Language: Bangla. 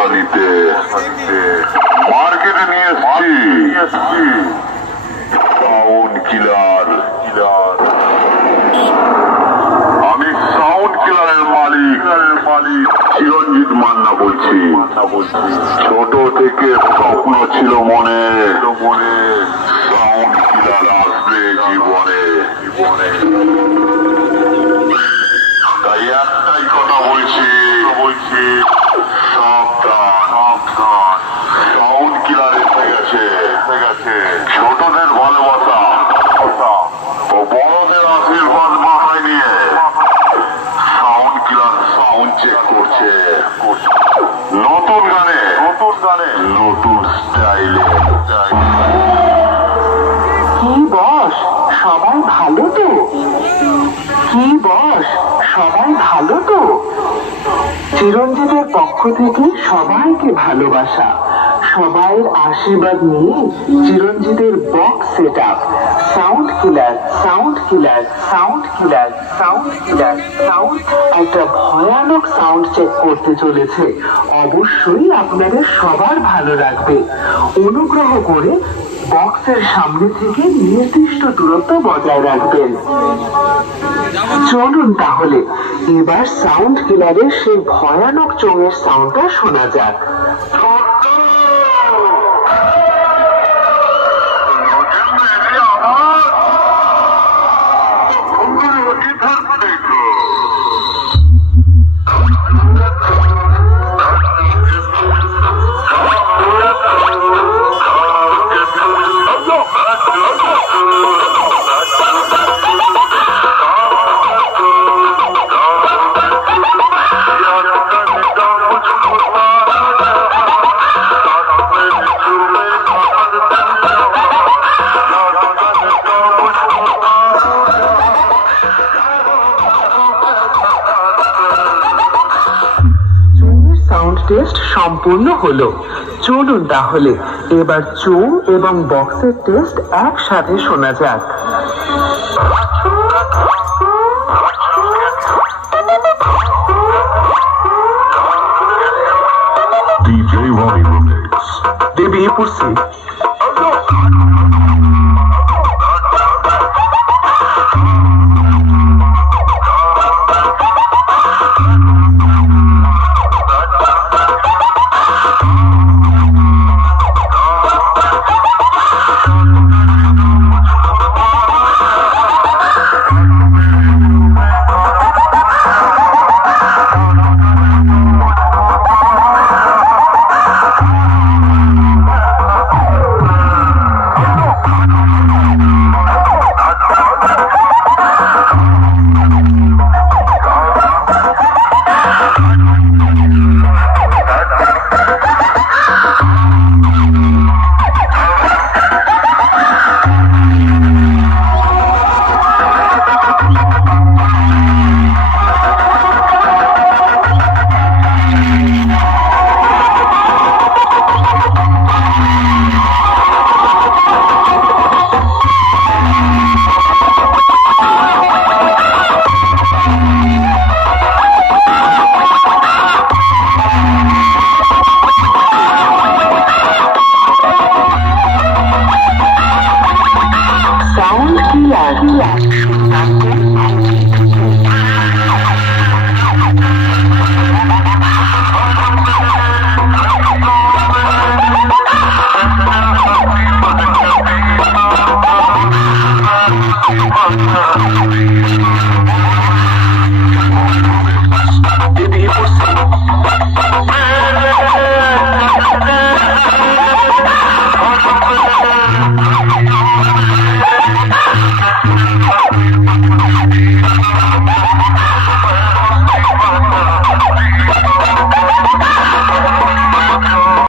মশালিতে মার্কেটে নিয়ে এসছি সাউন্ড কিলার। আমি সাউন্ড কিলারের মালিক চিরঞ্জিত মান্না বলছি। ছোট থেকে স্বপ্ন ছিল মনে সাউন্ড কিলার আসবে জীবনে। তাই একটাই কথা বলছি সাবধান, সাউন্ড কিলার এসে গেছে। ছোটদের ভালোবাসা ও বড়দের আশীর্বাদ মাথায় নিয়ে সাউন্ড কিলার সাউন্ড চেক করছে। নতুন গানে নতুন স্টাইলে। কি বস, সবাই ভালো তো? কি বস, সবাই ভালো তো? চিরঞ্জিতের পক্ষ থেকে সবাইকে ভালোবাসা, সবাইয়ের আশীর্বাদ নিয়ে চিরঞ্জিতের বক্স সেট আপ সাউন্ড কিলার একটা ভয়ানক সাউন্ড চেক করতে চলেছে। অবশ্যই আপনাদের সবার ভালো লাগবে। অনুগ্রহ করে বক্সের সামনে থেকে নির্দিষ্ট দূরত্ব বজায় রাখবেন। চলুন তাহলে এবার সাউন্ড কিলারের সেই ভয়ানক চোঙের সাউন্ডটা শোনা যাক। টেস্ট সম্পূর্ণ হলো। চলুন তাহলে এবার চোং এবং বক্সের টেস্ট একসাথে শোনা যাক। DJ Ronnie Remix। বেরিয়ে পড়ছি।